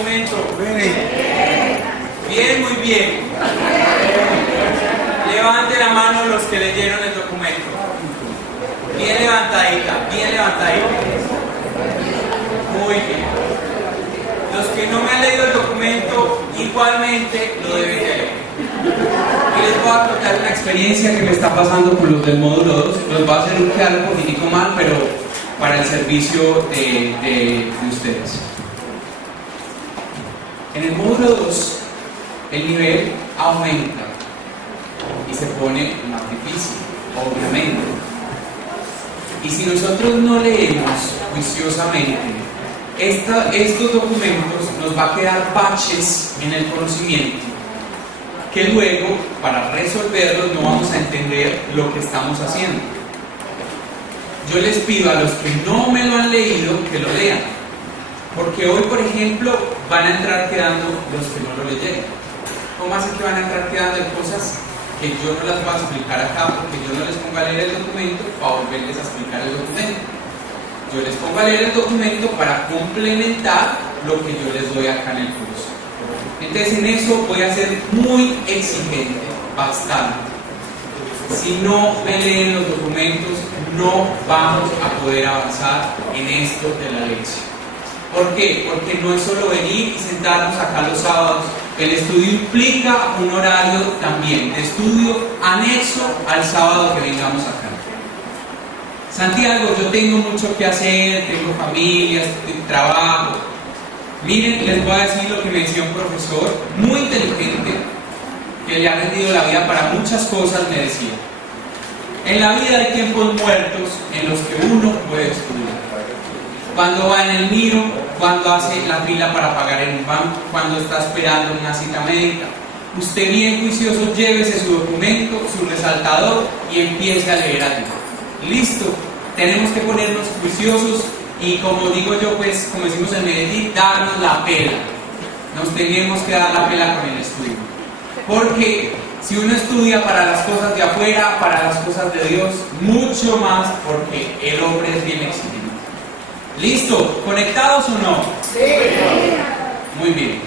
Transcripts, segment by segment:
documento? Bien, muy bien. Levante la mano los que leyeron el documento. Bien levantadita, bien levantadita. Muy bien. Los que no me han leído el documento, igualmente lo deben de leer. Y les voy a contar una experiencia que me está pasando con los del módulo 2. Los va a hacer quedar un poquitico mal, pero para el servicio de ustedes. En el módulo 2, el nivel aumenta y se pone más difícil, obviamente. Y si nosotros no leemos juiciosamente estos documentos, nos va a quedar baches en el conocimiento que luego, para resolverlos, no vamos a entender lo que estamos haciendo. Yo les pido a los que no me lo han leído que lo lean, porque hoy, por ejemplo, van a entrar quedando los que no lo leyeron. ¿Cómo así que van a entrar quedando en cosas que yo no las voy a explicar acá, porque yo no les pongo a leer el documento para volverles a explicar el documento? Yo les pongo a leer el documento para complementar lo que yo les doy acá en el curso. Entonces, en eso voy a ser muy exigente, bastante. Si no me leen los documentos, no vamos a poder avanzar en esto de la lección. ¿Por qué? Porque no es solo venir y sentarnos acá los sábados. El estudio implica un horario también de estudio anexo al sábado que vengamos acá. Santiago, yo tengo mucho que hacer, tengo familias, trabajo. Miren, les voy a decir lo que me decía un profesor muy inteligente que le ha rendido la vida para muchas cosas. Me decía: en la vida hay tiempos muertos en los que uno puede estudiar. Cuando va en el Miro, cuando hace la fila para pagar en un banco, cuando está esperando una cita médica. Usted bien juicioso, llévese su documento, su resaltador y empiece a leer allí. Listo, tenemos que ponernos juiciosos y, como digo yo, pues, como decimos en Medellín, darnos la pela. Nos tenemos que dar la pela con el estudio. Porque si uno estudia para las cosas de afuera, para las cosas de Dios, mucho más, porque el hombre es bien exigente. ¿Listo? ¿Conectados o no? Sí. Muy bien.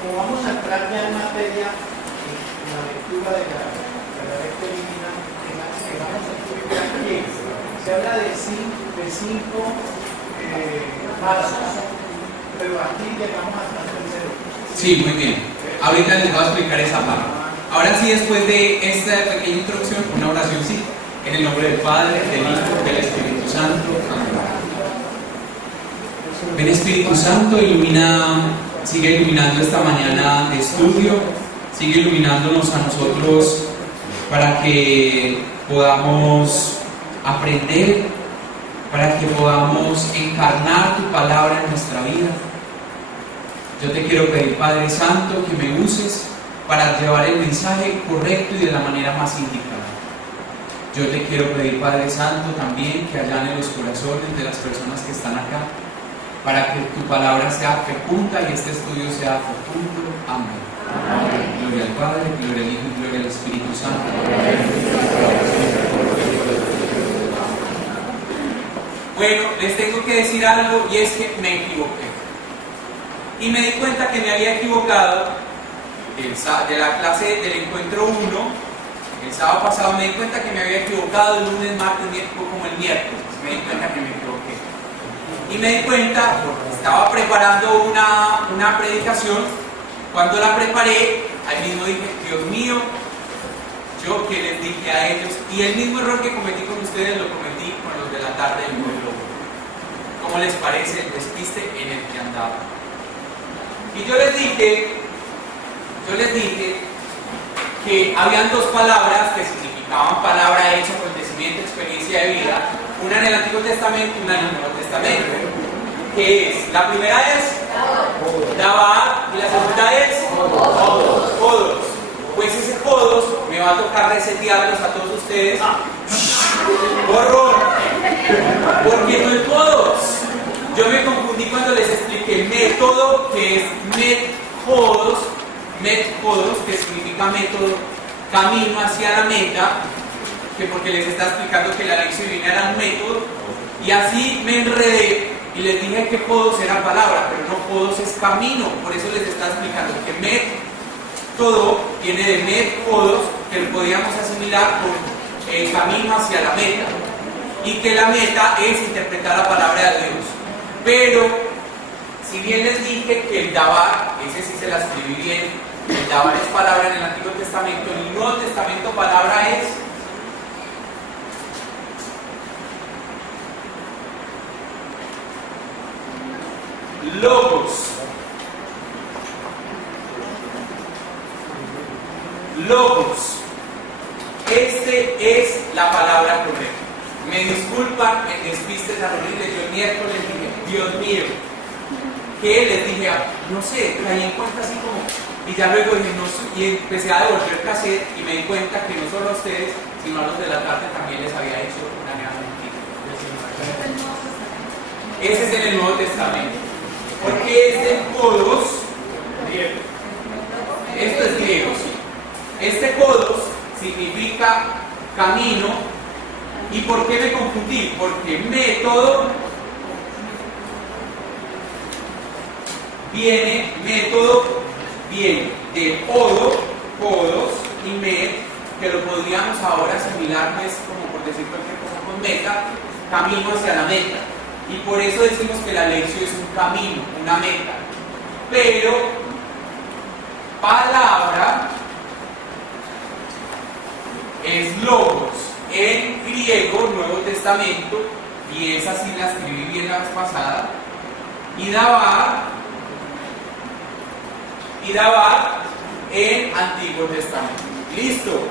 Como vamos a entrar ya en materia, en la lectura de la recta divina, que vamos a estudiar aquí, se habla de cinco pasos, pero aquí llegamos hasta el tercero. Sí, muy bien. Ahorita les voy a explicar esa parte. Ahora sí, después de esta pequeña introducción, una oración, sí. En el nombre del Padre, del Hijo, del Espíritu Santo. Amén. Ven, Espíritu Santo, sigue iluminando esta mañana de estudio, sigue iluminándonos a nosotros para que podamos aprender, para que podamos encarnar tu palabra en nuestra vida. Yo te quiero pedir, Padre Santo, que me uses para llevar el mensaje correcto y de la manera más indicada. Yo te quiero pedir, Padre Santo, también que allane los corazones de las personas que están acá, para que tu palabra sea fecunda y este estudio sea fecundo. Amén. Amén. Gloria al Padre, gloria al Hijo y gloria al Espíritu Santo. Bueno, les tengo que decir algo, y es que me equivoqué. Y me di cuenta que me había equivocado de la clase del encuentro 1. El sábado pasado me di cuenta que me había equivocado el lunes, martes, miércoles, como el miércoles. Me di cuenta que me equivoqué. Y me di cuenta, porque estaba preparando una predicación, cuando la preparé, ahí mismo dije: Dios mío, yo que les dije a ellos, y el mismo error que cometí con ustedes lo cometí con los de la tarde del pueblo. ¿Cómo les parece el despiste en el que andaba? Y yo les dije que habían dos palabras que significaban palabra, hecho, acontecimiento, experiencia de vida, una en el Antiguo Testamento y una en el Nuevo Testamento. ¿Qué es? La primera es Dabar y la segunda es Podos. Pues ese Podos me va a tocar resetearlos a todos ustedes. Borrón, porque no es Podos. Yo me confundí cuando les expliqué método, que es metjodos, que significa método, camino hacia la meta, que porque les está explicando que la lección divina era un método, y así me enredé Y les dije que podos era palabra, pero no podos es camino. Por eso les estaba explicando que método viene de podos, que lo podíamos asimilar con el camino hacia la meta. Y que la meta es interpretar la palabra de Dios. Pero, si bien les dije que el dabar, ese sí se la escribí bien, el dabar es palabra en el Antiguo Testamento, en el Nuevo Testamento palabra es logos. Logos. Este es la palabra correcta. Me disculpan el despiste tan horrible. Yo el miércoles dije, Dios mío, ¿qué? Les dije, no sé, caí en cuenta así como, y ya luego dije, no sé, y empecé a devolver el cassette y me di cuenta que no solo a ustedes, sino a los de la tarde también les había hecho una gran mentira. Ese es en el Nuevo Testamento. Porque este podos, esto es griego, sí. Este podos significa camino. ¿Y por qué me confundí? Porque método viene de podos y med, que lo podríamos ahora asimilar, pues, como por decir cualquier cosa con meta, camino hacia la meta. Y por eso decimos que la lección es un camino, una meta. Pero palabra es logos. En griego, Nuevo Testamento, y esa sí la escribí bien la vez pasada, y dabar en Antiguo Testamento. ¿Listo?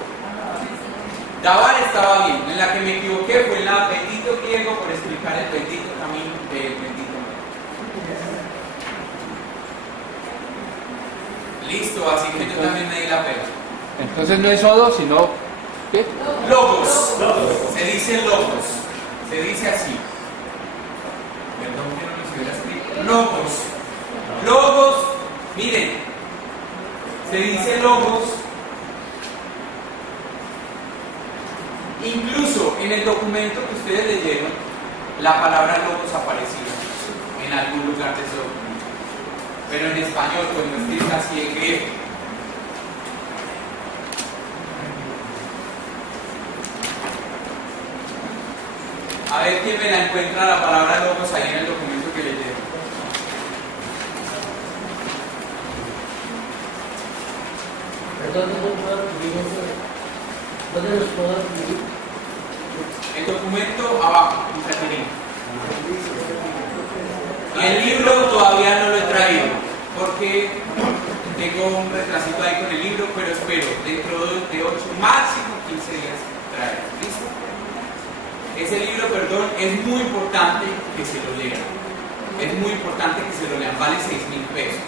Dabar estaba bien. En la que me equivoqué fue en la bendito griego por explicar el bendito camino del bendito medio. Listo, así que yo también me di la pena. Entonces no es odo, sino ¿qué? Logos. Se dice logos. Se dice así. Perdón que no lo hubiera escrito. Logos. Logos. Miren. Se dice logos. Incluso en el documento que ustedes leyeron, la palabra logos aparecía en algún lugar de ese documento. Pero en español, pues no escrita así en griego. A ver quién me la encuentra la palabra logos ahí en el documento que leyeron. ¿Dónde los puedo adquirir eso? ¿Dónde los puedo adquirir? El documento abajo, en Caterina. Y el libro todavía no lo he traído, porque tengo un retrasito ahí con el libro, pero espero dentro de 8, máximo 15 días traerlo. ¿Listo? Ese libro, perdón, es muy importante que se lo lean. Es muy importante que se lo lean, vale 6.000 pesos.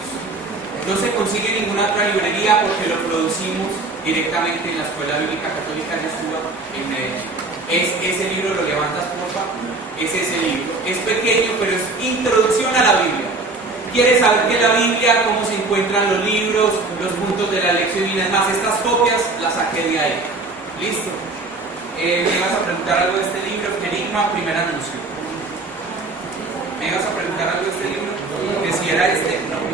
No se consigue en ninguna otra librería porque lo producimos directamente en la Escuela Bíblica Católica de Yeshua en Medellín. Es ese libro, lo levantas porfa, es ese libro. Es pequeño, pero es introducción a la Biblia. ¿Quieres saber qué es la Biblia? ¿Cómo se encuentran los libros, los puntos de la lección divina? Es más, estas copias las saqué de ahí. ¿Listo? ¿Me ibas a preguntar algo de este libro? Querigma, primer anuncio. ¿Me ibas a preguntar algo de este libro? Que si era este, no.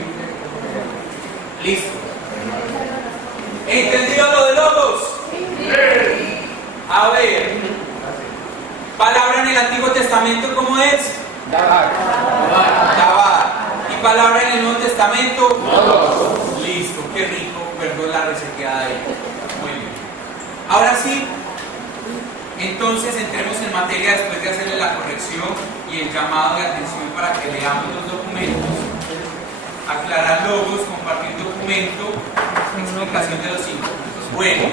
Listo. ¿Entendido lo de logos? Sí. A ver. Palabra en el Antiguo Testamento, ¿cómo es? Dabar. ¿Y palabra en el Nuevo Testamento? Logos. Listo, qué rico. Perdón la resequedad ahí. Muy bien. Ahora sí. Entonces entremos en materia después de hacerle la corrección y el llamado de atención para que leamos los documentos, aclarar logos, compartir documento, explicación de los 5 puntos. Bueno,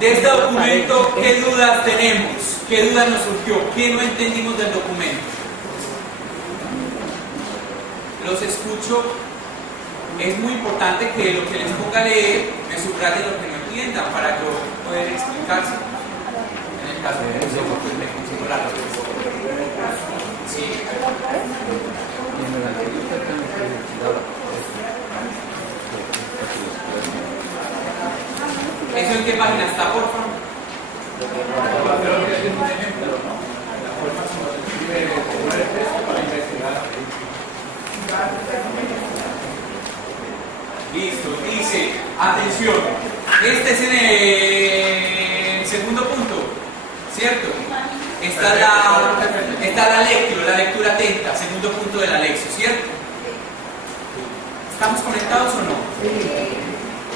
de este documento, ¿qué dudas tenemos? ¿Qué duda nos surgió? ¿Qué no entendimos del documento? Los escucho. Es muy importante que lo que les ponga a leer me subraye lo que no entiendan para yo poder explicarse. En el caso de eso, pues me consigo la respuesta. Sí. ¿Eso en qué página está, por favor? Creo que es un ejemplo, ¿no? La forma como se escribe Listo, dice, atención, este es en el segundo punto, ¿cierto? Está la lectura atenta, segundo punto de la lección, ¿cierto? ¿Estamos conectados o no?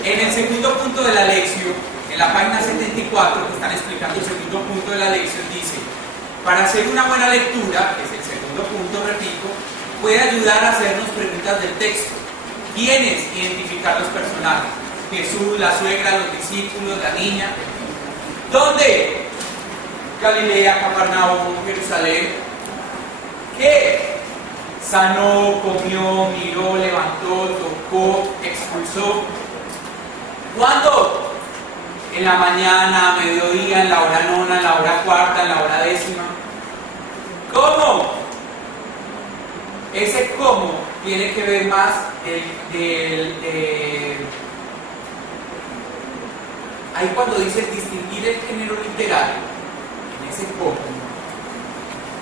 En el segundo punto de la lección, en la página 74, que están explicando el segundo punto de la lección, dice, para hacer una buena lectura, que es el segundo punto, repito, puede ayudar a hacernos preguntas del texto. ¿Quiénes? Identificar los personajes. Jesús, la suegra, los discípulos, la niña. ¿Dónde? Galilea, Capernaum, Jerusalén. ¿Qué? Sanó, comió, miró, levantó, tocó, expulsó. ¿Cuándo? En la mañana, a mediodía, en la hora nona, en la hora cuarta, en la hora décima. ¿Cómo? Ese cómo tiene que ver más ahí cuando dice distinguir el género literario, en ese cómo,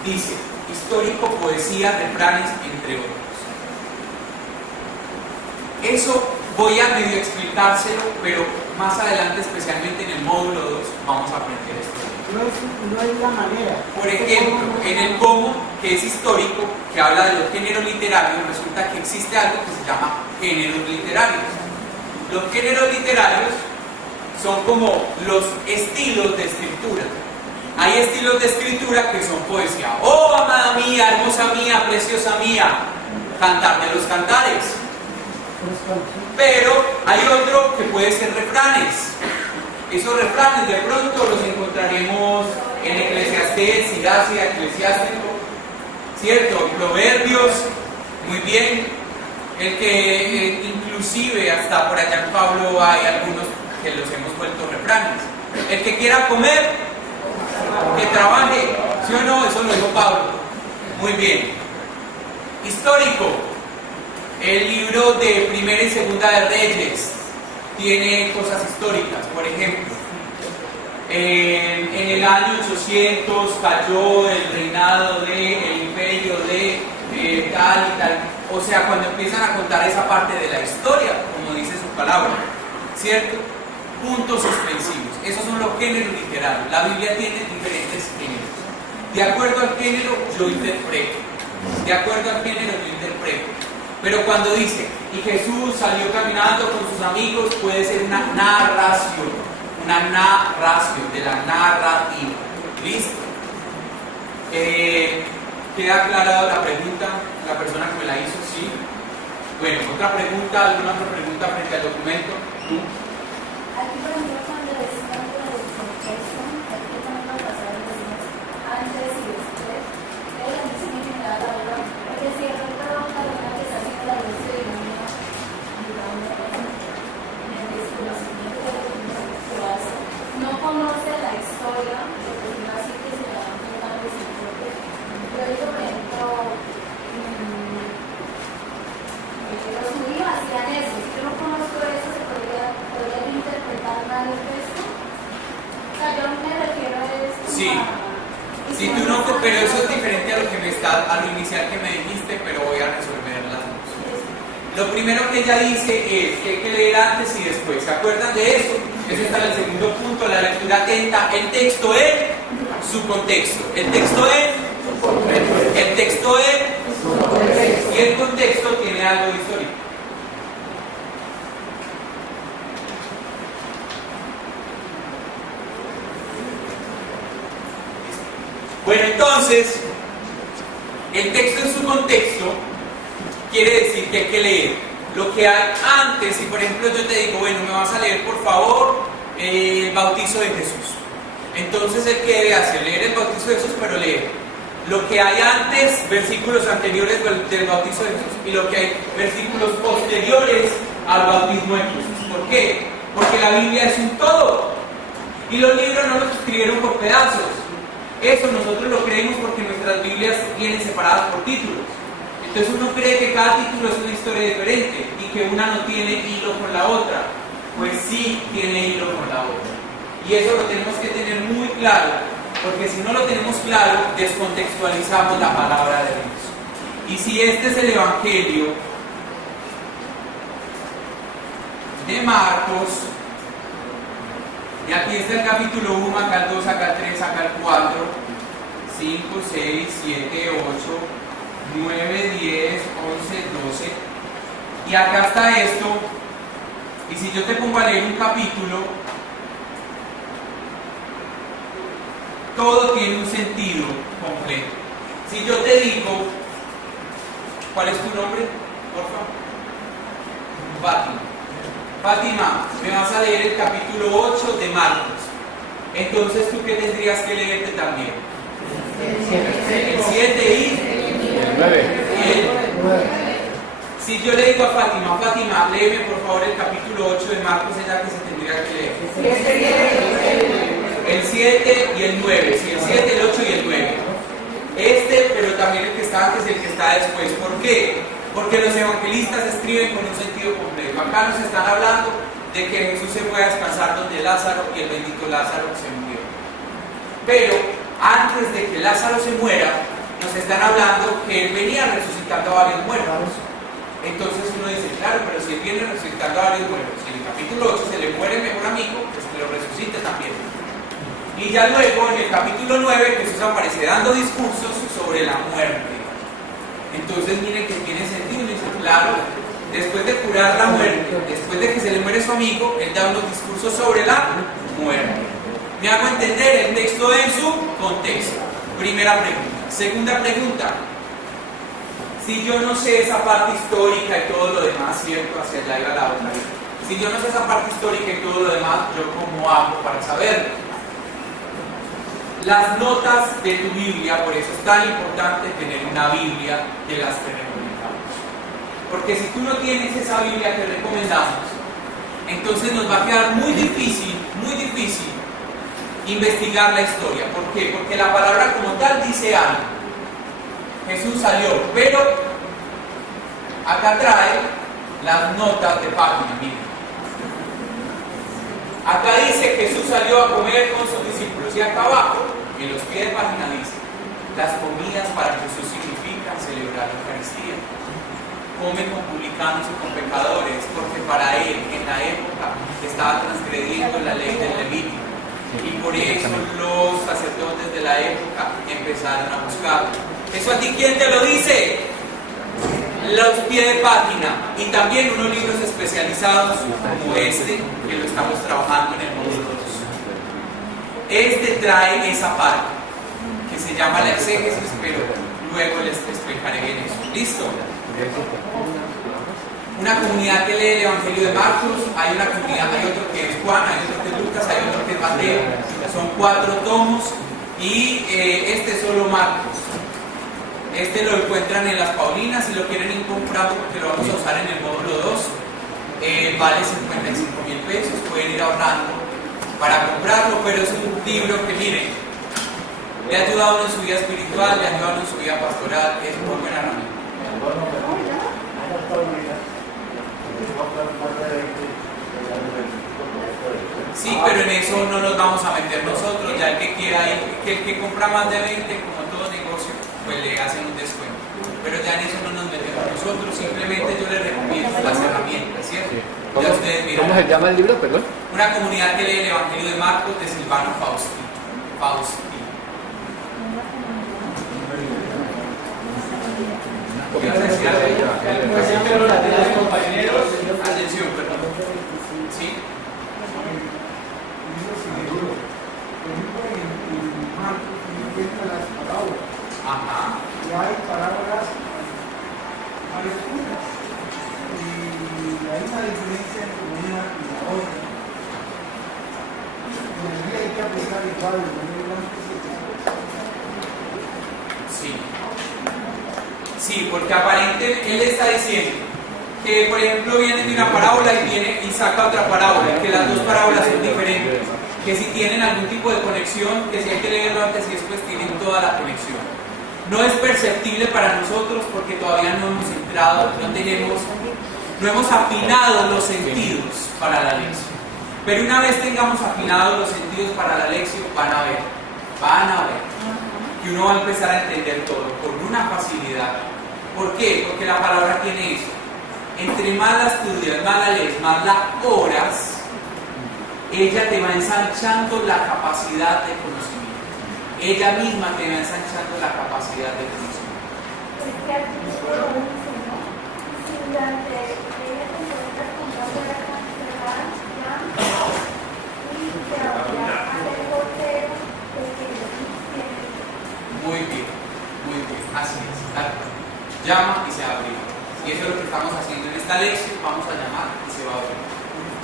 dice histórico, poesía, refranes, entre otros. Eso voy a medio explicárselo, pero más adelante, especialmente en el módulo 2, vamos a aprender esto. No es la manera. Por ejemplo, en el cómo, que es histórico, que habla de los géneros literarios, resulta que existe algo que se llama géneros literarios. Los géneros literarios son como los estilos de escritura. Hay estilos de escritura que son poesía. Oh, amada mía, hermosa mía, preciosa mía, cantar de los cantares. Pero hay otro que puede ser refranes. Esos refranes de pronto los encontraremos en Eclesiastés, Siracia, Eclesiástico, ¿cierto? Proverbios, muy bien. El que inclusive hasta por allá en Pablo hay algunos que los hemos vuelto refranes. El que quiera comer, que trabaje, ¿sí o no? Eso lo dijo Pablo. Muy bien. Histórico. El libro de Primera y Segunda de Reyes tiene cosas históricas. Por ejemplo, en el año 800 cayó el reinado el imperio de tal y tal. O sea, cuando empiezan a contar esa parte de la historia, como dice su palabra, ¿cierto? Puntos suspensivos. Esos son los géneros literarios. La Biblia tiene diferentes géneros. De acuerdo al género, yo interpreto. De acuerdo al género, yo interpreto. Pero cuando dice, y Jesús salió caminando con sus amigos, puede ser una narración de la narrativa. ¿Listo? ¿Queda aclarada la pregunta? La persona que me la hizo, sí. Bueno, otra pregunta, ¿alguna otra pregunta frente al documento? ¿Tú? Aquí, por ejemplo, cuando decimos de la contexto, aquí también va a pasar antes y después, es la misma la obra, porque si de pronto una persona que está haciendo la luz de una, digamos, en el desconocimiento de lo que hace, no conoce la historia, porque no así que se la van a contar de su propio. Yo digo, por ejemplo, los judíos hacían eso. Si yo no conozco eso, se podría interpretar mal el texto. O sea, yo me refiero a esto. Sí. Si tú no, pero eso es diferente a lo que a lo inicial que me dijiste, pero voy a resolver las dos. Lo primero que ella dice es que hay que leer antes y después. ¿Se acuerdan de eso? Eso está en el segundo punto, la lectura atenta. El texto en su contexto. El texto en y el contexto tiene algo histórico. Bueno, entonces, el texto en su contexto quiere decir que hay que leer lo que hay antes. Si por ejemplo yo te digo, bueno, me vas a leer por favor el bautizo de Jesús. Entonces el que debe hacer, leer el bautizo de Jesús, pero leer lo que hay antes, versículos anteriores del bautizo de Jesús, y lo que hay versículos posteriores al bautismo de Jesús. ¿Por qué? Porque la Biblia es un todo y los libros no los escribieron por pedazos. Eso nosotros lo creemos porque nuestras Biblias vienen separadas por títulos. Entonces uno cree que cada título es una historia diferente y que una no tiene hilo con la otra. Pues sí tiene hilo con la otra. Y eso lo tenemos que tener muy claro, porque si no lo tenemos claro, descontextualizamos la palabra de Dios. Y si este es el Evangelio de Marcos, y aquí está el capítulo 1, acá el 2, acá el 3, acá el 4, 5, 6, 7, 8, 9, 10, 11, 12, y acá está esto, y si yo te pongo a leer un capítulo, todo tiene un sentido completo. Si yo te digo, ¿cuál es tu nombre? Por favor. Fátima. Fátima, me vas a leer el capítulo 8 de Marcos. Entonces, ¿tú qué tendrías que leerte también? El 7 y El 9. Si yo le digo a Fátima, Fátima, léeme por favor el capítulo 8 de Marcos, ella que se tendría que leer. El 7 y el 9, sí, el 7, el 8 y el 9. Pero también el que está antes y el que está después. ¿Por qué? Porque los evangelistas escriben con un sentido completo. Acá nos están hablando de que Jesús se fue a descansar donde Lázaro y el bendito Lázaro se murió. Pero antes de que Lázaro se muera, nos están hablando que él venía resucitando a varios muertos. Entonces uno dice, claro, pero si él viene resucitando a varios muertos, si en el capítulo 8 se le muere el mejor amigo, pues que lo resucite también. Y ya luego en el capítulo 9 Jesús aparece dando discursos sobre la muerte. Entonces miren que tiene sentido, dice, claro, después de curar la muerte, después de que se le muere su amigo, él da unos discursos sobre la muerte. Me hago entender el texto en su contexto. Primera pregunta. Segunda pregunta. Si yo no sé esa parte histórica y todo lo demás, ¿cierto? Hacia allá iba la otra. Si yo no sé esa parte histórica y todo lo demás, ¿yo cómo hago para saberlo? Las notas de tu Biblia, por eso es tan importante tener una Biblia de las que recomendamos. Porque si tú no tienes esa Biblia que recomendamos, entonces nos va a quedar muy difícil investigar la historia. ¿Por qué? Porque la palabra como tal dice algo. Jesús salió, pero acá trae las notas de página, miren. Acá dice que Jesús salió a comer con sus discípulos y acá abajo, en los pies de página dice, las comidas para Jesús significan celebrar la Eucaristía. Come con publicanos y con pecadores, porque para él, en la época, estaba transgrediendo la ley del Levítico. Y por eso los sacerdotes de la época empezaron a buscarlo. ¿Eso a ti quién te lo dice? Los pies de página. Y también unos libros especializados como este, que lo estamos trabajando en el módulo 2. Este trae esa parte, que se llama la exégesis, pero luego les explicaré bien eso. ¿Listo? Una comunidad que lee el Evangelio de Marcos, hay una comunidad, hay otro que es Juan, hay otro que es Lucas, hay otro que es Mateo, son 4 tomos y este es solo Marcos. Este lo encuentran en las Paulinas, si lo quieren ir comprando porque lo vamos a usar en el módulo 2, vale 55.000 pesos, pueden ir ahorrando para comprarlo, pero es un libro que miren, le ha ayudado a uno en su vida espiritual, le ha ayudado a uno en su vida pastoral, es muy buena herramienta. Sí, pero en eso no nos vamos a meter nosotros, ya el que quiera ir, que el que compra más de 20, como todo negocio, pues le hacen un descuento. Pero ya en eso no nos metemos nosotros, simplemente yo les recomiendo las herramientas, ¿cierto? Ya ustedes miran. ¿Cómo se llama el libro, perdón? Una comunidad que lee el Evangelio de Marcos de Silvano Fausti. ¿Qué vas a decir? Compañeros, atención, perdón. ¿Sí? Ajá. Y hay parábolas varias juntas. Y hay una diferencia entre una y la otra. En el día hay que aplicar igual, Sí. Sí, porque aparentemente él está diciendo que, por ejemplo, viene de una parábola y saca otra parábola, que las dos parábolas son diferentes, que si tienen algún tipo de conexión, que si hay que leerlo antes y después tienen toda la conexión. No es perceptible para nosotros porque todavía no hemos entrado, no hemos afinado los sentidos para la lección. Pero una vez tengamos afinados los sentidos para la lección, van a ver que uno va a empezar a entender todo con una facilidad ¿Por qué? Porque la palabra tiene eso. Entre más la estudias, más la lees, más la oras, ella te va ensanchando la capacidad de conocimiento. Ella misma te va ensanchando la capacidad de conocimiento. Es que aquí lo dice, ¿no? Si durante ella te encuentras con una buena cancelada, ya, y te habría hacer portero de que tiene. Muy bien, así es. Claro. Llama y se abrirá. Y eso es lo que estamos haciendo en esta lección. Vamos a llamar y se va a abrir.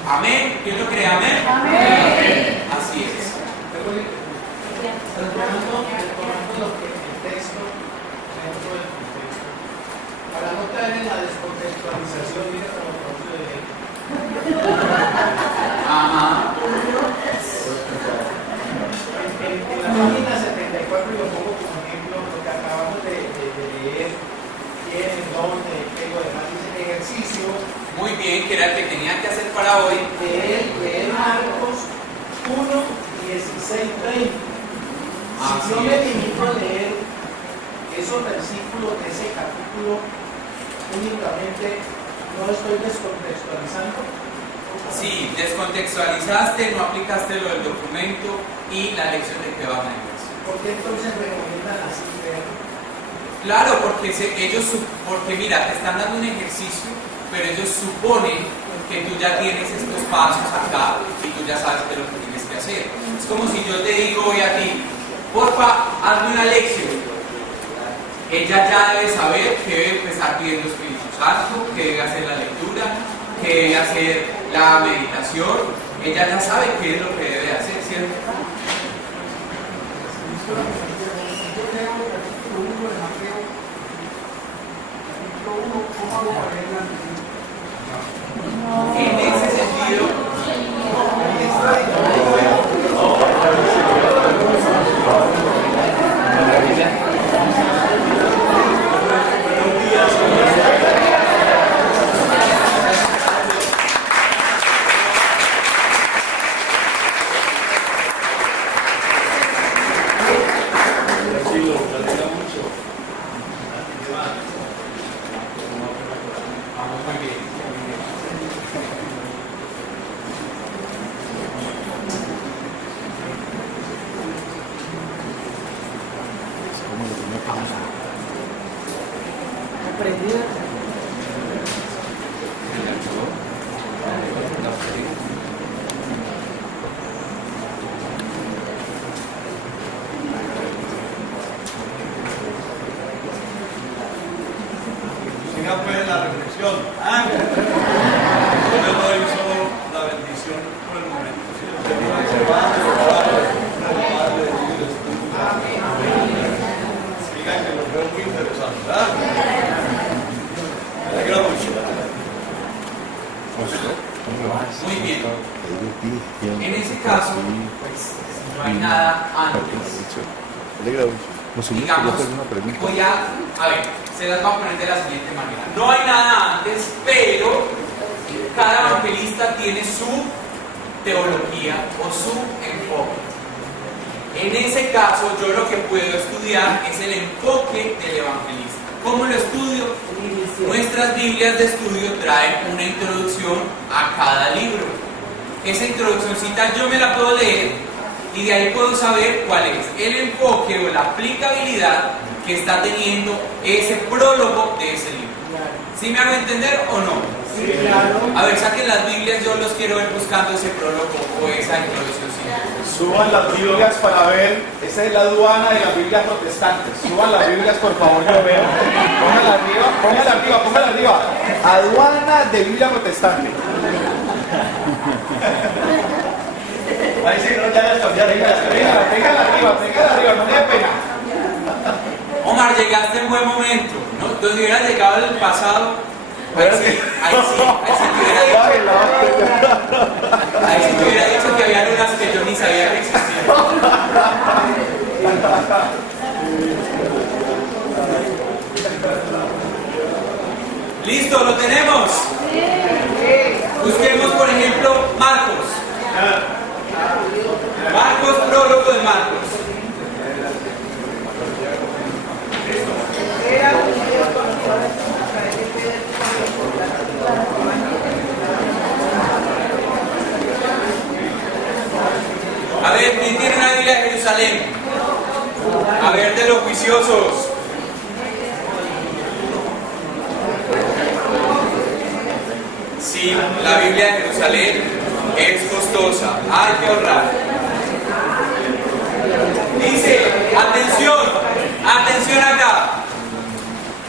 Amén. ¿Quién lo cree? Amén. Amén. Así es. Retomando lo que el texto, dentro del contexto, para no caer en la descontextualización, mira como propio de ley. Ajá. En la página 74, y lo pongo como ejemplo, lo que acabamos de leer, quién, dónde, qué, lo demás dice ejercicio. Muy bien, que era el que tenía que hacer para hoy. Leer Marcos 1, 16, 30. Si yo me limito a leer esos versículos de ese capítulo únicamente, no estoy descontextualizando. Sí, descontextualizaste, no aplicaste lo del documento y la lección de que va a tener. ¿Por qué entonces recomiendan así leer? Claro, porque mira, te están dando un ejercicio, pero ellos suponen que tú ya tienes estos pasos acá y tú ya sabes qué es lo que tienes que hacer. Es como si yo te digo hoy a ti, porfa, hazme una lección. Ella ya debe saber que debe empezar pidiendo Espíritu Santo, que debe hacer la lectura, que debe hacer la meditación. Ella ya sabe qué es lo que debe hacer, ¿cierto? Yo leo el capítulo 1 de Mateo, capítulo 1, ¿cómo hago para leer la En ese sentido, Siga pues la reflexión. Yo le doy solo la bendición por el momento. Si el Señor se va a Padre de Dios, sigan que los veo muy interesantes. Me alegra mucho. muy bien. En ese caso, pues, no hay nada antes. Digamos, voy a ver, se las va a poner de la siguiente manera. No hay nada antes, pero cada evangelista tiene su teología o su enfoque. En ese caso, yo lo que puedo estudiar es el enfoque del evangelista. ¿Cómo lo estudio? Nuestras Biblias de estudio traen una introducción a cada libro. Esa introduccióncita yo me la puedo leer y de ahí puedo saber cuál es el enfoque o la aplicabilidad que está teniendo ese prólogo de ese libro. ¿Sí me hago entender o no? Sí, claro. A ver, saquen las Biblias, yo los quiero ver buscando ese prólogo o esa introducción. Suban las Biblias para ver, esa es la aduana de las Biblias protestantes. Suban las Biblias, por favor, yo veo. Póngala arriba, póngala arriba, póngala arriba. Aduana de Biblia protestante. Ahí sí, no, ya las cambiaron. Téngala arriba, no me dé pena. Omar, llegaste en buen momento, ¿no? Entonces, si hubieras llegado en el pasado, ahí sí te hubiera dicho que había unas que yo ni sabía que existían. ¿Listo? ¿Lo tenemos? Busquemos, por ejemplo, Marcos. Marcos, prólogo de Marcos. Era un Dios conocido. Jerusalén? A ver, de los juiciosos. Sí, la Biblia de Jerusalén es costosa, hay que ahorrar. Dice, atención acá.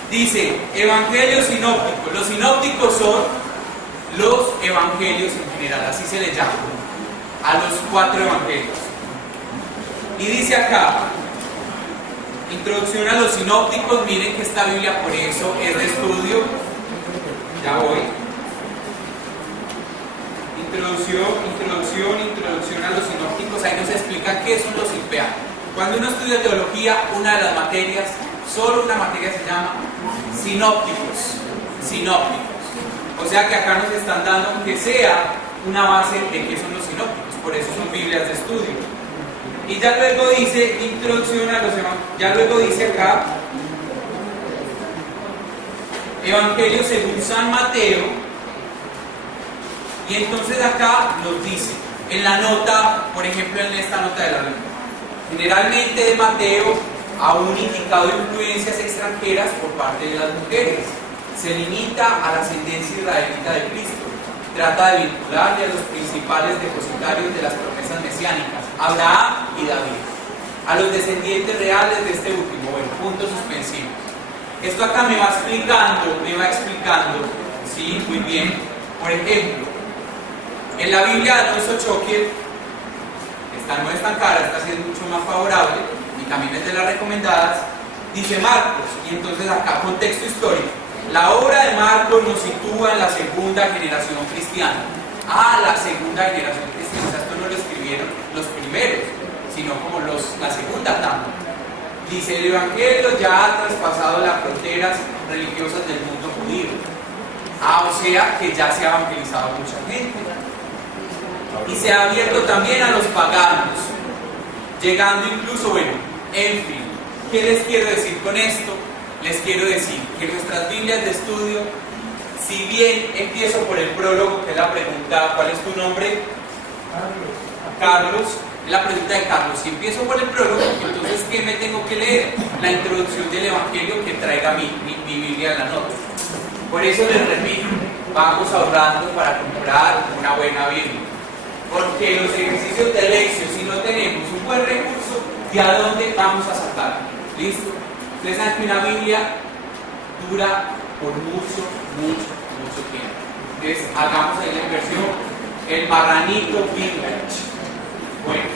Dice, evangelios sinópticos. Los sinópticos son los evangelios en general, así se les llama, a los 4 evangelios. Y dice acá, introducción a los sinópticos. Miren que esta Biblia por eso es de estudio. Ya voy. Introducción a los sinópticos. Ahí nos explica qué son los IPA. Cuando uno estudia teología, una de las materias, solo una materia se llama sinópticos. O sea que acá nos están dando que sea una base de qué son los sinópticos. Por eso son Biblias de estudio. Y ya luego dice introducción a los evangelios. Ya luego dice acá Evangelio según San Mateo. Y entonces acá nos dice, en la nota, por ejemplo en esta nota de la Biblia, generalmente de Mateo a un indicado de influencias extranjeras por parte de las mujeres. Se limita a la ascendencia israelita de Cristo. Trata de vincularle a los principales depositarios de las promesas mesiánicas, Abraham y David, a los descendientes reales de este último. Bueno, puntos suspensivos. Esto acá me va explicando, sí, muy bien. Por ejemplo, en la Biblia de Alonso Choque, esta no es tan cara, esta sí es mucho más favorable y también es de las recomendadas, dice Marcos, y entonces acá contexto histórico. La obra de Marcos nos sitúa en la segunda generación cristiana. La segunda generación cristiana, o sea, esto no lo escribieron los primeros, sino como la segunda etapa. Dice, el Evangelio ya ha traspasado las fronteras religiosas del mundo judío. O sea que ya se ha evangelizado mucha gente. Y se ha abierto también a los paganos, llegando incluso, bueno, en fin. ¿Qué les quiero decir con esto? Les quiero decir que nuestras Biblias de estudio, si bien empiezo por el prólogo, que es la pregunta, ¿cuál es tu nombre? Carlos. La pregunta de Carlos, si empiezo por el prólogo, entonces ¿qué me tengo que leer? La introducción del Evangelio que traiga mi Biblia en la nota. Por eso les repito, vamos ahorrando para comprar una buena Biblia. Porque los ejercicios de lección, si no tenemos un buen recurso, ¿de a dónde vamos a sacar? ¿Listo? Ustedes saben que una Biblia dura por mucho tiempo. Entonces, hagamos ahí la inversión, el marranito Biblia. Bueno.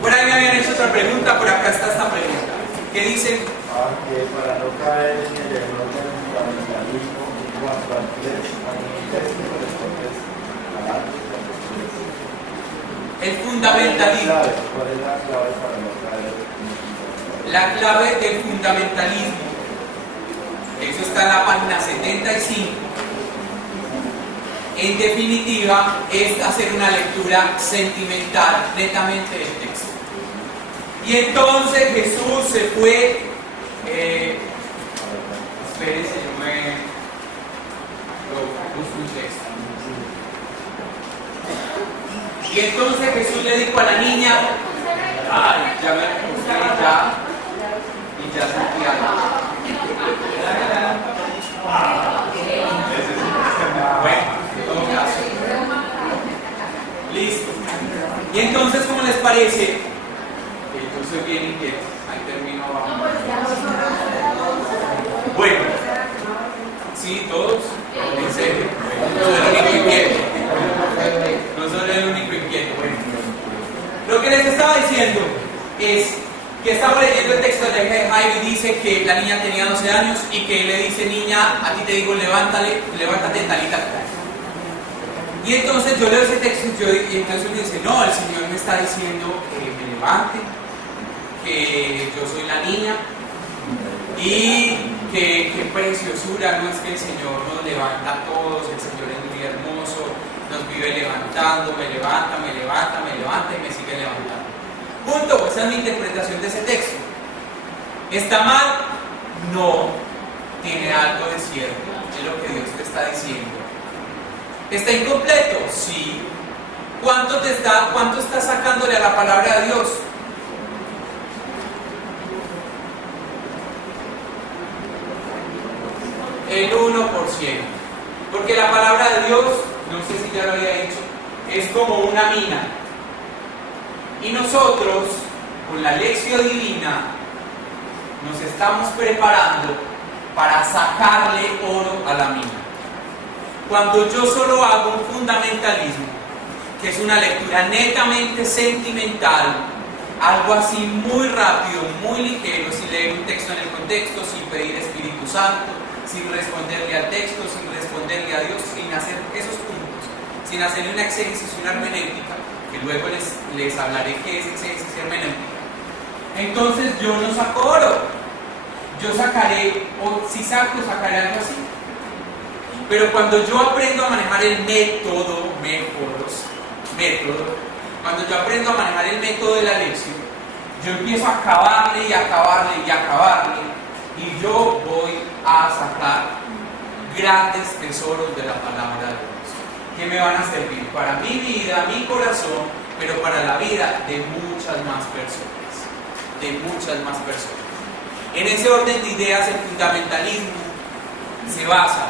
Por ahí me habían hecho otra pregunta, por acá está esta pregunta. ¿Qué dicen? Para no caer en el error del fundamentalismo en cuanto al texto, el fundamentalismo. ¿Cuál es la clave para no caer? La clave del fundamentalismo, eso está en la página 75. En definitiva, es hacer una lectura sentimental netamente del texto. Y entonces Jesús se fue. Espérense, yo me busco un texto. Y entonces Jesús le dijo a la niña, ya me acosté, y ya sentí algo. Bueno, en todo caso. Listo. Y entonces, ¿cómo les parece? Yo soy bien inquieto. Ahí termino abajo. Bueno. Sí, todos. En serio. No soy el único inquieto. No soy el único inquieto. Bueno. Lo que les estaba diciendo es que estaba leyendo el texto de Jaime y dice que la niña tenía 12 años y que le dice, niña, a ti te digo, levántate, talita. Y entonces yo leo ese texto y entonces me dice, no, el Señor me está diciendo que me levante, que yo soy la niña y que qué preciosura, no es que el Señor nos levanta a todos, el Señor es muy hermoso, nos vive levantando, me levanta y me sigue levantando. Punto, esa es mi interpretación de ese texto. ¿Está mal? No. Tiene algo de cierto, es lo que Dios te está diciendo. ¿Está incompleto? Sí. ¿Cuánto estás sacándole a la palabra de Dios? El 1%. Porque la palabra de Dios, no sé si ya lo había dicho, es como una mina. Y nosotros, con la lección divina, nos estamos preparando para sacarle oro a la mina. Cuando yo solo hago un fundamentalismo, que es una lectura netamente sentimental, algo así muy rápido, muy ligero, sin leer un texto en el contexto, sin pedir Espíritu Santo, sin responderle al texto, sin responderle a Dios, sin hacer esos puntos, sin hacerle una exégesis, una hermenéutica, que luego les hablaré qué es exégesis y hermenéutica. Entonces yo no saco oro, yo sacaré, o si saco, sacaré algo así. Pero cuando yo aprendo a manejar el método, cuando yo aprendo a manejar el método de la lección, yo empiezo a acabarle y acabarle y acabarle, y yo voy a sacar grandes tesoros de la palabra de Dios, que me van a servir para mi vida, mi corazón, pero para la vida de muchas más personas. En ese orden de ideas, el fundamentalismo se basa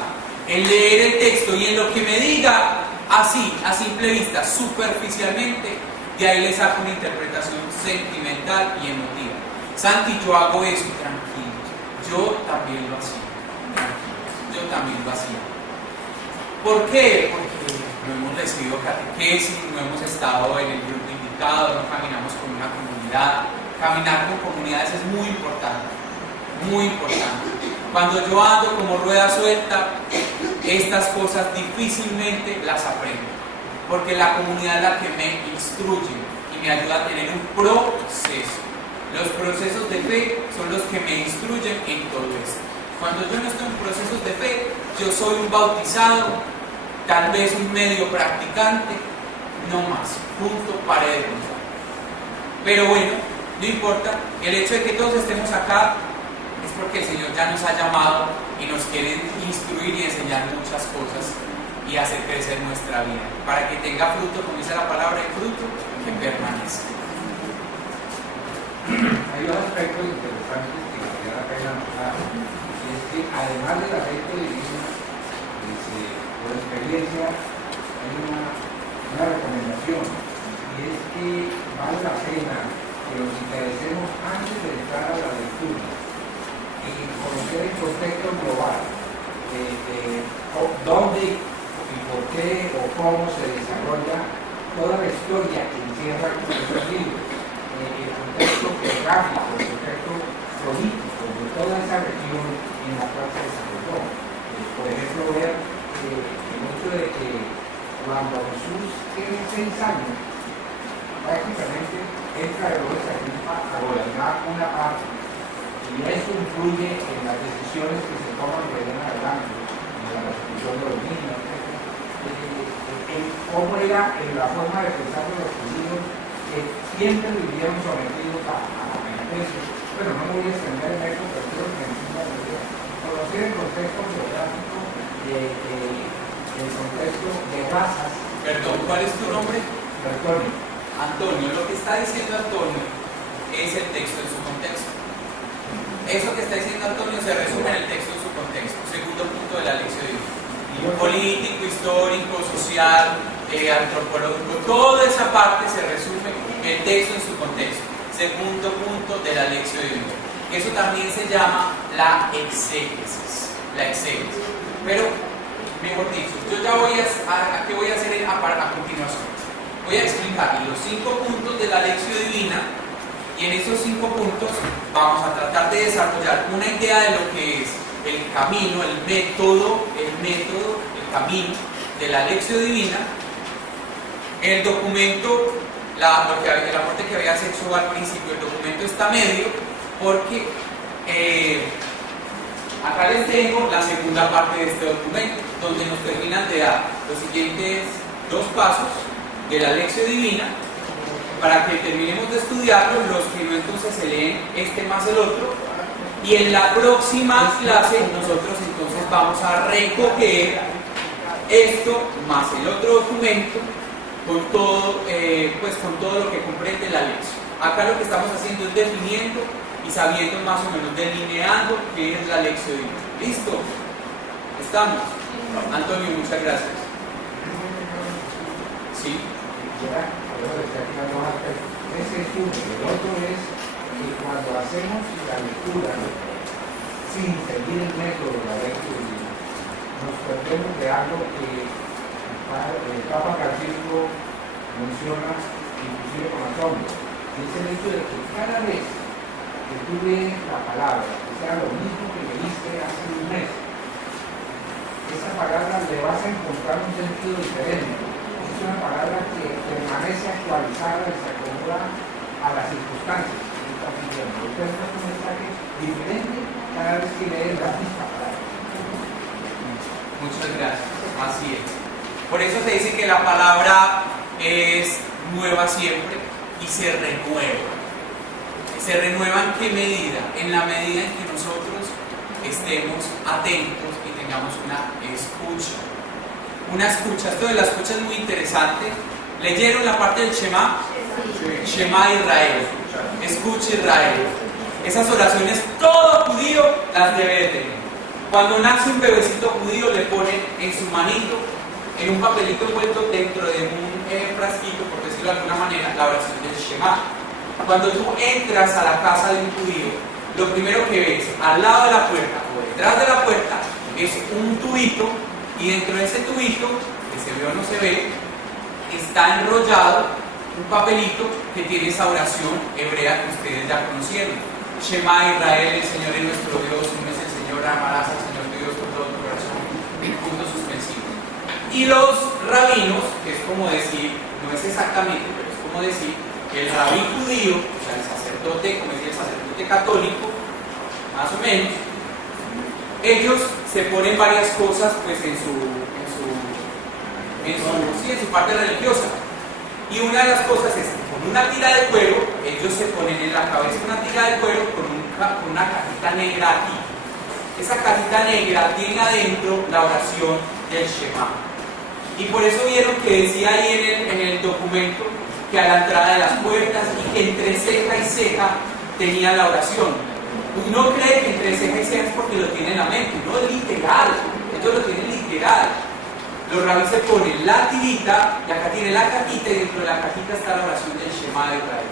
en leer el texto y en lo que me diga así, a simple vista, superficialmente, de ahí le saco una interpretación sentimental y emotiva. Santi, yo hago eso, tranquilo. Yo también lo hacía. ¿Por qué? Porque no hemos recibido catequesis, no hemos estado en el grupo indicado, no caminamos con una comunidad. Caminar con comunidades es muy importante. Cuando yo ando como rueda suelta, estas cosas difícilmente las aprendo, porque la comunidad es la que me instruye y me ayuda a tener un proceso. Los procesos de fe son los que me instruyen en todo esto. Cuando yo no estoy en procesos de fe, yo soy un bautizado, tal vez un medio practicante, no más, punto, pared de contar. Pero bueno, no importa, el hecho de que todos estemos acá es porque el Señor ya nos ha llamado y nos quiere instruir y enseñar muchas cosas y hacer crecer nuestra vida, para que tenga fruto, como dice la palabra, el fruto que permanezca. Hay dos aspectos interesantes que vale la pena notar, y es que además del afecto divino, por experiencia, hay una recomendación, y es que vale la pena que nos interesemos antes de entrar a la lectura y conocer el contexto global de dónde y por qué o cómo se desarrolla toda la historia que encierra estos libros, el contexto geográfico, el contexto político de toda esa región en la cual se desarrolló. Por ejemplo, ver el hecho de que cuando Jesús tiene 6 años, prácticamente entra Herodes Agripa a gobernar una parte, y eso influye en las decisiones que se toman de ahí en adelante, en la restitución de los niños, cómo era la forma de pensar de los judíos, que siempre vivieron sometidos a la penitencia. Bueno, no me voy a extender en eso, pero creo que conocer el contexto geográfico, el contexto de razas. Perdón, ¿cuál es tu nombre? Antonio. Antonio, lo que está diciendo Antonio es el texto en su contexto. Eso que está diciendo Antonio se resume en el texto en su contexto. Segundo punto de la lección divina. Político, histórico, social, antropológico, toda esa parte se resume en el texto en su contexto. Segundo punto de la lección divina. Eso también se llama la exégesis. Pero, mejor dicho, yo ya ¿qué voy a hacer a continuación? Voy a explicar los 5 puntos de la lección divina, y en esos 5 puntos vamos a tratar de desarrollar una idea de lo que es el camino, el método, el camino de la lección divina. El documento, el aporte que había hecho al principio, el documento está medio, porque acá les tengo la segunda parte de este documento, donde nos terminan de dar los siguientes 2 pasos de la lección divina, para que terminemos de estudiarlo. Los que no, entonces se leen este más el otro, y en la próxima clase nosotros entonces vamos a recoger esto más el otro documento con todo, con todo lo que comprende la lección. Acá lo que estamos haciendo es definiendo y sabiendo más o menos, delineando qué es la lección divina. ¿Listo? ¿Estamos? Antonio, muchas gracias. ¿Sí? Ese es uno. El otro es que cuando hacemos la lectura sin seguir el método de la lectura divina, nos perdemos de algo que el Papa Francisco menciona inclusive con asombro. Es el hecho de que cada vez que tú lees la palabra, que sea lo mismo que leíste hace un mes, esa palabra le vas a encontrar un sentido diferente. Es una palabra que permanece actualizada y se acomoda a las circunstancias que está viviendo. Entonces es un mensaje diferente cada vez que lees la misma palabra. Muchas gracias. Así es. Por eso se dice que la palabra es nueva siempre y se renueva. ¿Se renueva en qué medida? En la medida en que nosotros estemos atentos y tengamos una escucha. Una escucha. Esto de la escucha es muy interesante. ¿Leyeron la parte del Shema? Shema Israel. Escucha Israel. Esas oraciones todo judío las debe de tener. Cuando nace un bebecito judío le ponen en su manito, en un papelito envuelto dentro de un frasquito, por decirlo de alguna manera, la oración del Shema. Cuando tú entras a la casa de un judío, lo primero que ves al lado de la puerta o detrás de la puerta es un tubito, y dentro de ese tubito, que se ve o no se ve, está enrollado un papelito que tiene esa oración hebrea que ustedes ya conocieron. Shema Israel, el Señor es nuestro Dios, uno es el Señor, amarás al Señor tu Dios con todo tu corazón, puntos suspensivos. Y los rabinos, que es como decir, no es exactamente, pero es como decir, el rabí judío, o sea, el sacerdote, como decía el sacerdote católico, más o menos, ellos se ponen varias cosas pues en su parte religiosa. Y una de las cosas es, con una tira de cuero, ellos se ponen en la cabeza una tira de cuero con una cajita negra aquí. Esa cajita negra tiene adentro la oración del Shema. Y por eso vieron que decía ahí en el documento que a la entrada de las puertas y que entre ceja y ceja tenía la oración. Uno cree que entre ceja y ceja es porque lo tiene en la mente, no es literal, ellos lo tienen literal. Los rabis se ponen la tirita, y acá tiene la cajita, y dentro de la cajita está la oración del Shema de Israel.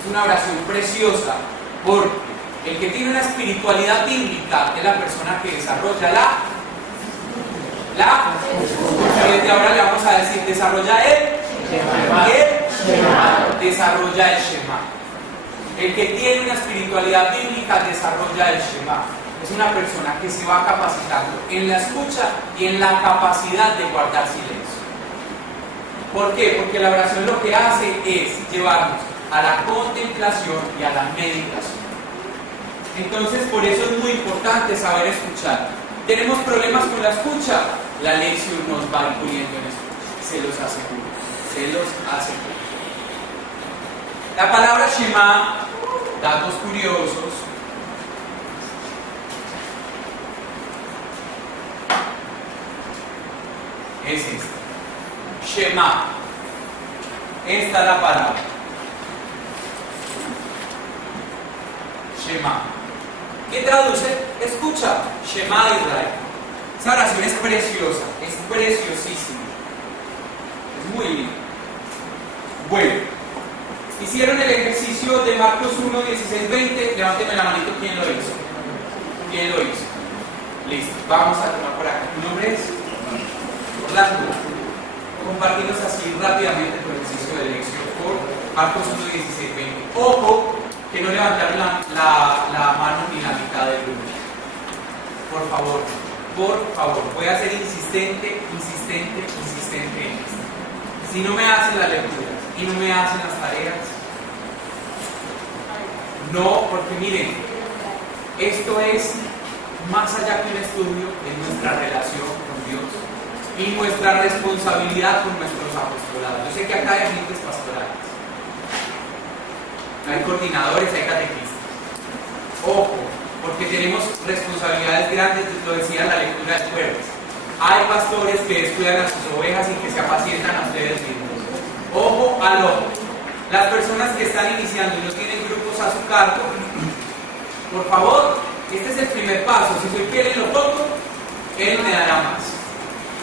Es una oración preciosa, porque el que tiene una espiritualidad bíblica es la persona que desarrolla porque desde ahora le vamos a decir, desarrolla desarrolla el Shema. El que tiene una espiritualidad bíblica desarrolla el Shema. Es una persona que se va capacitando en la escucha y en la capacidad de guardar silencio. ¿Por qué? Porque la oración lo que hace es llevarnos a la contemplación y a la meditación. Entonces, por eso es muy importante saber escuchar. ¿Tenemos problemas con la escucha? La lección nos va incluyendo en escucha. Se los aseguro. Se los aseguro. La palabra Shema, datos curiosos. Es esta. Shema. Esta es la palabra. Shema. ¿Qué traduce? Escucha. Shema Israel. Esa oración es preciosa. Es preciosísima. Es muy linda. Bueno. Hicieron el ejercicio de Marcos 1, 16, 20. Levánteme la manito. ¿Quién lo hizo? ¿Quién lo hizo? Listo. Vamos a tomar por acá. ¿Tu nombre es? Orlando. Compartimos así rápidamente el ejercicio de lección por Marcos 1, 16, 20. Ojo, que no levantaron la mano ni la mitad del grupo. Por favor, voy a ser insistente en esto. Si no me hacen la lectura y no me hacen las tareas, no, porque miren, esto es más allá que un estudio, es nuestra relación con Dios y nuestra responsabilidad con nuestros apostolados. Yo sé que acá hay agentes pastorales, hay coordinadores, hay catequistas. Ojo, porque tenemos responsabilidades grandes, lo decía la lectura del jueves. Hay pastores que descuidan a sus ovejas y que se apacientan a ustedes mismos. Ojo al ojo. Las personas que están iniciando y no tienen grupos a su cargo, por favor, este es el primer paso. Si soy fiel en lo poco, Él me dará más.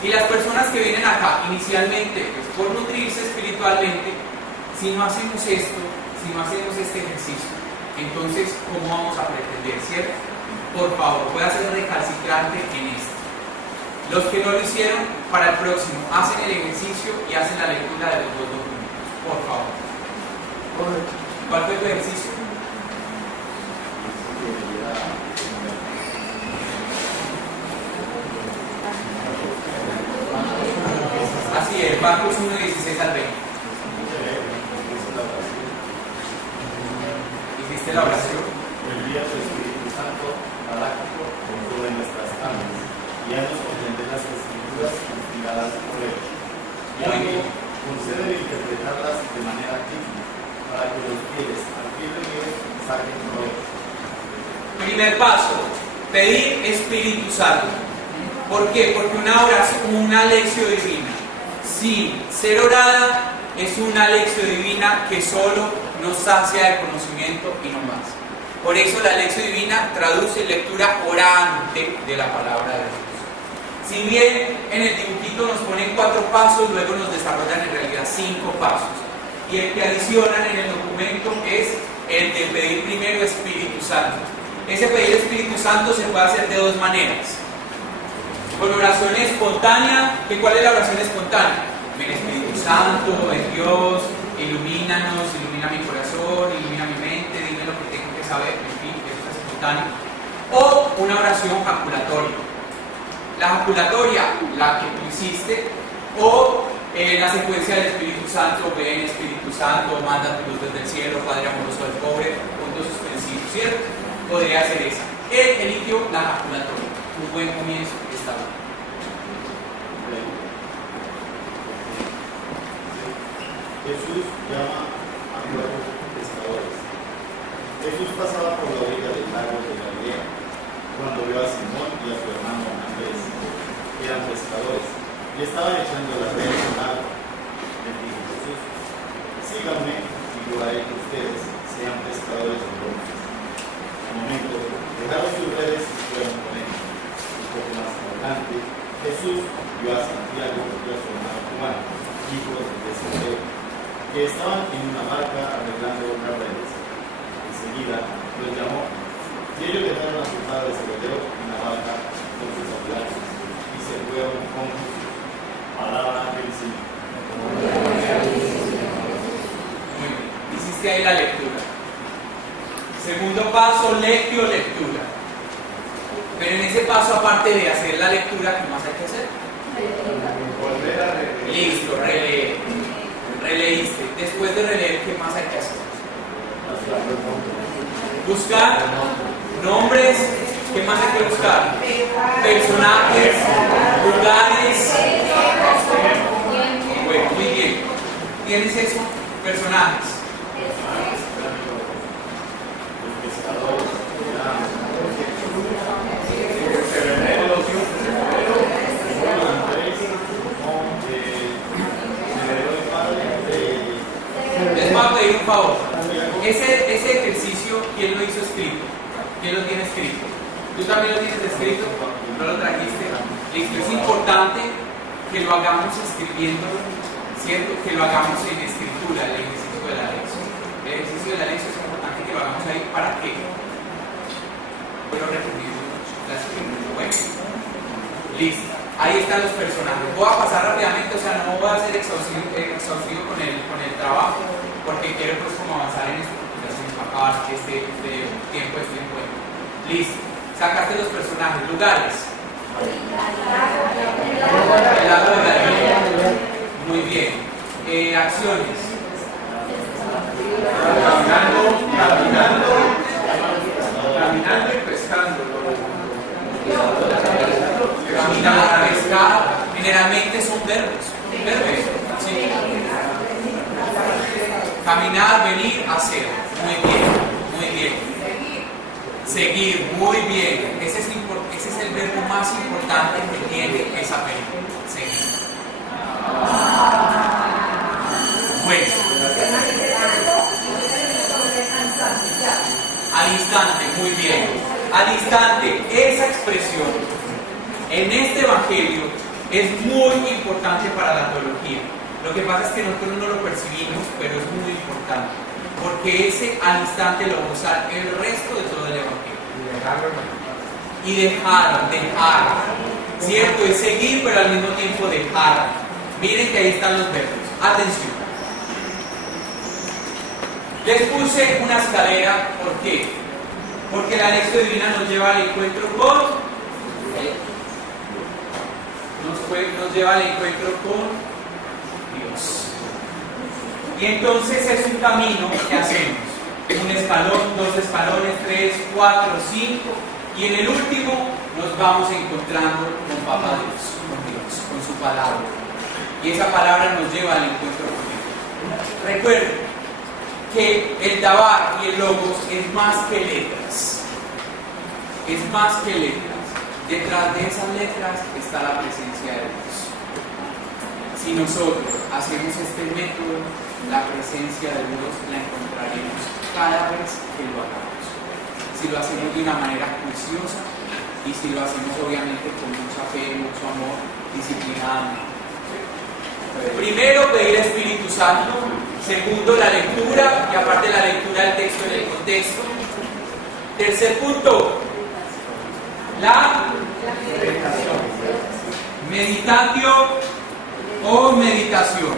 Y las personas que vienen acá inicialmente, pues, por nutrirse espiritualmente, si no hacemos esto, si no hacemos este ejercicio, entonces, ¿cómo vamos a pretender, cierto? Por favor, pueda ser recalcitrante en esto. Los que no lo hicieron, para el próximo, hacen el ejercicio y hacen la lectura de los dos documentos. Por favor. ¿Cuál fue tu ejercicio? Así es, Marcos 1, 16 al 20. ¿Hiciste la oración? Envía tu Espíritu Santo, paráclito, sobre nuestras almas, y haznos comprender las escrituras inspiradas por Él. Y a mí, concede interpretarlas de manera crítica, para que los fieles al pie de Dios saquen provecho. Primer paso, pedir Espíritu Santo. ¿Por qué? Porque una oración, una lección divina, sin ser orada, es una lección divina que solo nos sacia de conocimiento y no más. Por eso la lección divina traduce lectura orante de la palabra de Dios. Si bien en el dibujito nos ponen 4 pasos, luego nos desarrollan en realidad 5 pasos. Y el que adicionan en el documento es el de pedir primero Espíritu Santo. Ese pedir Espíritu Santo se puede hacer de 2 maneras. Con oración espontánea, que ¿cuál es la oración espontánea? Ven Espíritu Santo, ven Dios, ilumínanos, ilumina mi corazón, ilumina mi mente, dime lo que tengo que saber, en fin, eso es espontáneo. O una oración jaculatoria. La jaculatoria, la que tú hiciste, o la secuencia del Espíritu Santo, ven Espíritu Santo, manda tu luz desde el cielo, Padre amoroso del pobre, puntos suspensivos, ¿cierto? Podría ser esa. Él eligió la jaculatoria. Un buen comienzo está bien. Jesús llama a nuevos pescadores. Jesús pasaba por la orilla del lago de Galilea cuando vio a Simón y a su hermano Andrés, que eran pescadores, y estaban echando las redes al agua. Les dijo Jesús: síganme y yo haré que ustedes sean pescadores de hombres. Al momento, dejaron sus redes y fueron con él. Un poco más adelante, Jesús vio a Santiago y a su hermano Juan, hijos de Zebedeo, que estaban en una barca arreglando las redes. Enseguida los llamó, y ellos dejaron a su padre Zebedeo en la barca con sus ayudantes, y se fueron con Jesús. Palabra del Señor. Muy bien, hiciste ahí la lectura. Segundo paso, lectura. Pero en ese paso, aparte de hacer la lectura, ¿qué más hay que hacer? Volver a releer. Listo, releer. Releíste. Después de releer, ¿qué más hay que hacer? Buscar nombres. ¿Qué más hay que buscar? Personajes, lugares. Bueno, muy bien. ¿Tienes eso? Personajes. Les voy a pedir un favor. Ese ejercicio, ¿quién lo hizo escrito? ¿Quién lo tiene escrito? ¿Tú también lo tienes escrito? ¿No lo trajiste? Listo, es importante que lo hagamos escribiendo, ¿cierto? Que lo hagamos en escritura, el ejercicio de la lección. El ejercicio de la lección es importante que lo hagamos ahí. ¿Para qué? Pero resumiendo la escritura. Bueno, listo. Ahí están los personajes. Voy a pasar rápidamente, o sea, no voy a ser exhaustivo con el trabajo, porque quiero pues como avanzar en esto, porque ya se me va a acabar este tiempo, este encuentro. Listo. Sacaste los personajes. Lugares. El lago de Galilea. Muy bien. Acciones. Caminando y pescando. Caminar, pescar, generalmente son verbos. Sí. Caminar, venir, hacer. Muy bien, muy bien. Seguir, muy bien. Ese es es el verbo más importante que tiene esa película. Seguir. Bueno. Al instante, muy bien. Al instante, esa expresión en este evangelio es muy importante para la teología. Lo que pasa es que nosotros no lo percibimos, pero es muy importante, porque ese al instante lo va a usar el resto de todo el evangelio. Y dejar, ¿cierto? Es seguir, pero al mismo tiempo dejar. Miren que ahí están los verbos. Atención. Les puse una escalera, ¿por qué? Porque la lección divina nos lleva al encuentro con nos lleva al encuentro con Dios. Y entonces es un camino que hacemos. Un escalón, 2 escalones, 3, 4, 5. Y en el último nos vamos encontrando con Papá Dios, con su palabra. Y esa palabra nos lleva al encuentro con Dios. Recuerden que el Dabar y el Logos es más que letras. Es más que letras. Detrás de esas letras está la presencia de Dios. Si nosotros hacemos este método, la presencia de Dios la encontraremos cada vez que lo hagamos. Si lo hacemos de una manera juiciosa y si lo hacemos obviamente con mucha fe, mucho amor, disciplinadamente. Primero, pedir Espíritu Santo. Segundo, la lectura, y aparte la lectura del texto en el contexto. Tercer punto, la meditatio o meditación.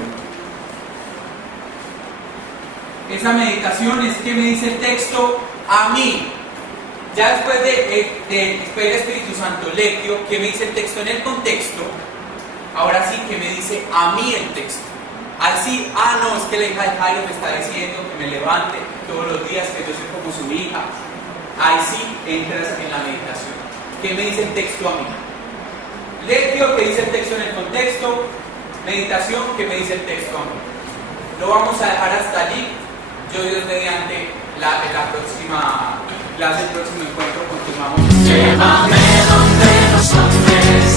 Esa meditación es que me dice el texto a mí. Ya después de pedir Espíritu Santo, lectio, que me dice el texto en el contexto. Ahora sí que me dice a mí el texto. Así, no, es que la hija de Jairo me está diciendo que me levante todos los días, que yo soy como su hija. Ahí sí entras en la meditación. ¿Qué me dice el texto a mí? Lectio, ¿qué dice el texto en el contexto? Meditación, ¿qué me dice el texto a mí? Lo vamos a dejar hasta allí. Yo, Dios mediante, la próxima clase, el próximo encuentro, continuamos. Llévame donde los hombres